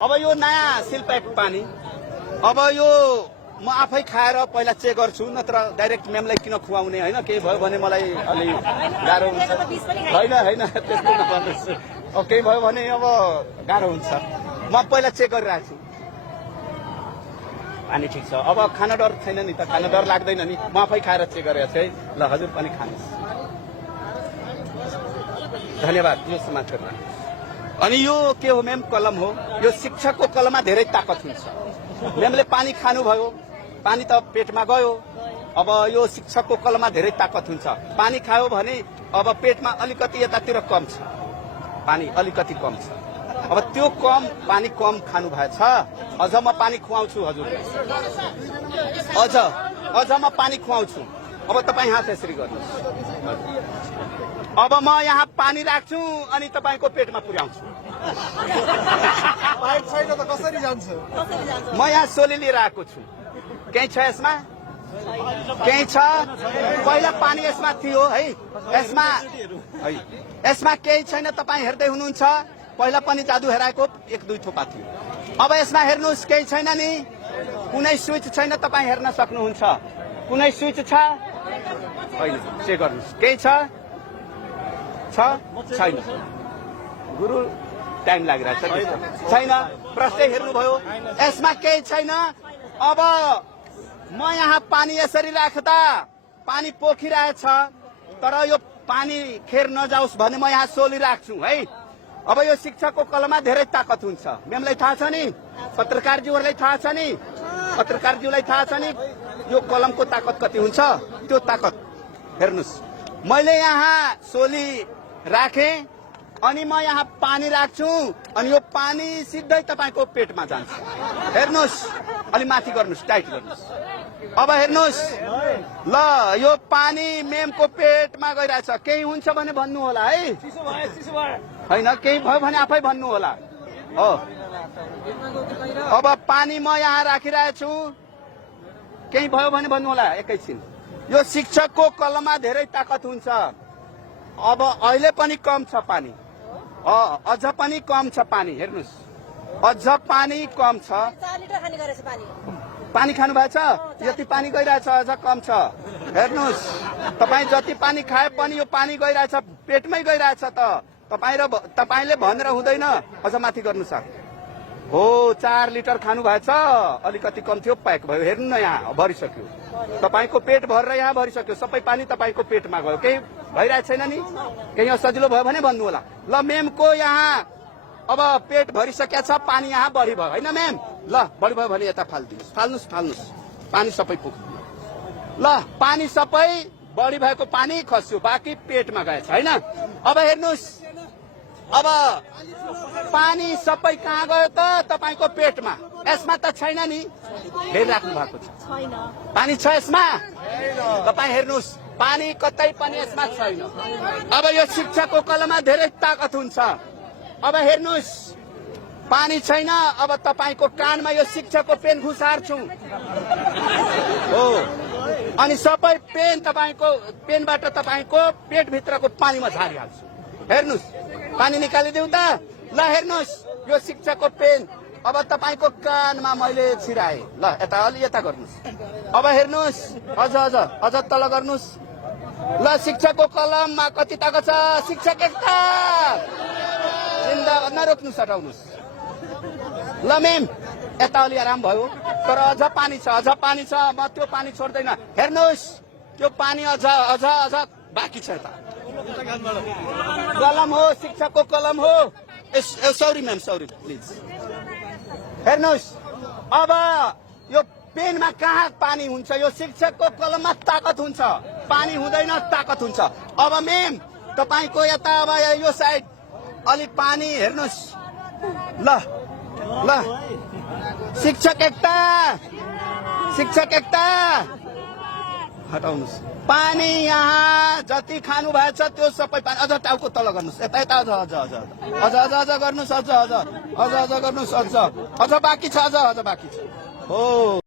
अब यो नयाँ सिलप्याक पानी अब यो म आफै खाएर पहिला चेक गर्छु नत्र डाइरेक्ट म्यामलाई किन खुवाउने हैन केही भयो भने मलाई अलि गाह्रो हुन्छ हैन हैन त्यस्तो नगर्नुस् अब केही भयो भने अब गाह्रो हुन्छ म पहिला चेक गरिरहेको छु पानी ठिक छ अब खाना डर छैन नि त खाना डर लाग्दैन नि म आफै खाएर चेक गरेको छु है ल हजुर पनि खानुस् धन्यवाद यो समाचारमा अनि यो के हो म्याम कलम हो यो शिक्षकको कलममा धेरै ताकत हुन्छ म्यामले पानी खानुभयो पानी त पेटमा गयो अब यो शिक्षकको कलममा धेरै ताकत हुन्छ पानी खायो भने अब पेटमा अलिकति यतातिर कम छ पानी अलिकति कम छ अब त्यो कम पानी कम खानु भएछ अझ म पानी खुवाउँछु हजुर अझ म पानी खुवाउँछु अब तपाईँ हात यसरी गर्नुहोस् अब म यहाँ पानी राख्छु अनि तपाईको पेटमा पुर्याउँछु म यहाँ सोली लिएर आएको छु केही छ यसमा केही छ पहिला पानी यसमा थियो है यसमा केही छैन तपाईँ हेर्दै हुनुहुन्छ पहिला पनि जादु हेराएको एक दुई थोपा थियो अब यसमा हेर्नुहोस् केही छैन नि कुनै स्विच छैन तपाईँ हेर्न सक्नुहुन्छ कुनै स्विच छ होइन चेक गर्नुहोस् केही छ छैन गुरु टाइम लागिरहेछ छैन प्रश्न हेर्नुभयो यसमा केही छैन अब म यहाँ पानी यसरी राख्दा पानी पोखिरहेछ तर यो पानी खेर नजाओस् भने म यहाँ सोली राख्छु है अब यो शिक्षकको कलममा धेरै ताकत हुन्छ म्यामलाई थाहा छ नि पत्रकारज्यूहरूलाई थाहा छ नि पत्रकारज्यूलाई थाहा छ नि यो कलमको ताकत कति हुन्छ त्यो ताकत हेर्नुहोस् मैले यहाँ सोली राखे अनि म यहाँ पानी राख्छु अनि यो पानी सिधै तपाईको पेटमा जान्छ हेर्नुहोस् अलि माथि गर्नुहोस् टाइट गर्नुहोस् अब हेर्नुहोस् ल यो पानी मेमको पेटमा गइरहेछ केही हुन्छ भने भन्नु होला है हैन केही भयो भने आफै भन्नु होला हो अब पानी म यहाँ राखिरहेछु केही भयो भने भन्नु होला एकैछिन यो शिक्षकको कलममा धेरै ताकत हुन्छ अब अहिले पनि कम छ पानी अझ पनि कम छ पानी हेर्नुहोस् अझ पानी कम छ पानी खानु भएछ यति पानी गइरहेछ अझ कम छ हेर्नुहोस् तपाईँ जति पानी खाए पनि यो पानी गइरहेछ पेटमै गइरहेछ त तपाईले भनेर हुँदैन अझ माथि गर्नुहोस् हो 4 लिटर खानु भएछ अलिकति कम थियो प्याक भयो हेर्नु न यहाँ भरिसक्यो तपाईको पेट भरेर यहाँ भरिसक्यो सबै पानी तपाईको पेटमा गयो केही भइरहेको छैन नि केही सजिलो भयो भने भन्नु होला ल मेमको यहाँ अब पेट भरिसकेको छ पानी यहाँ बढी भयो होइन मेम ल बढी भयो भने यता फाल्नुहोस् पानी सबै पुग्यो ल पानी सबै बढी भएको पानी खस्यो बाँकी पेटमा गएछ होइन अब हेर्नुहोस् अब पानी सबै कहाँ गयो त तपाईको पेटमा यसमा त छैन नि हेर राख्नु भएको छ पानी छ यसमा तपाईँ हेर्नुहोस् पानी कतै पनि यसमा छैन अब यो शिक्षकको कलममा धेरै ताकत हुन्छ अब हेर्नुहोस् पानी छैन अब तपाईको कानमा यो शिक्षकको पेन घुसार्छु हो अनि सबै पेन तपाईको पेनबाट तपाईको पेटभित्रको पानीमा झारिहाल्छु हेर्नुहोस् पानी निकालिदेऊ त ल हेर्नुहोस् यो शिक्षकको पेन अब तपाईको कानमा मैले छिराए ल यता अलि यता गर्नुहोस् अब हेर्नुहोस् अझ तल गर्नुहोस् ल शिक्षकको कलममा कति ताकत छ शिक्षक एकता जिन्दा नरोक्नुहोस् हटाउनुहोस् ल मेम यता अलि आराम भयो तर अझ पानी छ म त्यो पानी छोड्दैन हेर्नुहोस् त्यो पानी अझ बाँकी छ यता कलम हो शिक्षकको कलम हो सरी म्याम सरी प्लिज हेर्नुहोस् अब यो पेनमा कहाँ पानी हुन्छ यो शिक्षकको कलममा ताकत हुन्छ पानी हुँदैन ताकत हुन्छ अब मेम तपाईको यता अब यो साइड अलि पानी हेर्नुहोस् ल शिक्षक एकता हटाउनुहोस् पानी यहाँ जति खानु भएछ त्यो सबै पानी अझ टाउको तल गर्नुहोस् यता अझ गर्नुहोस् अझ गर्नुहोस् अझ बाँकी छ हो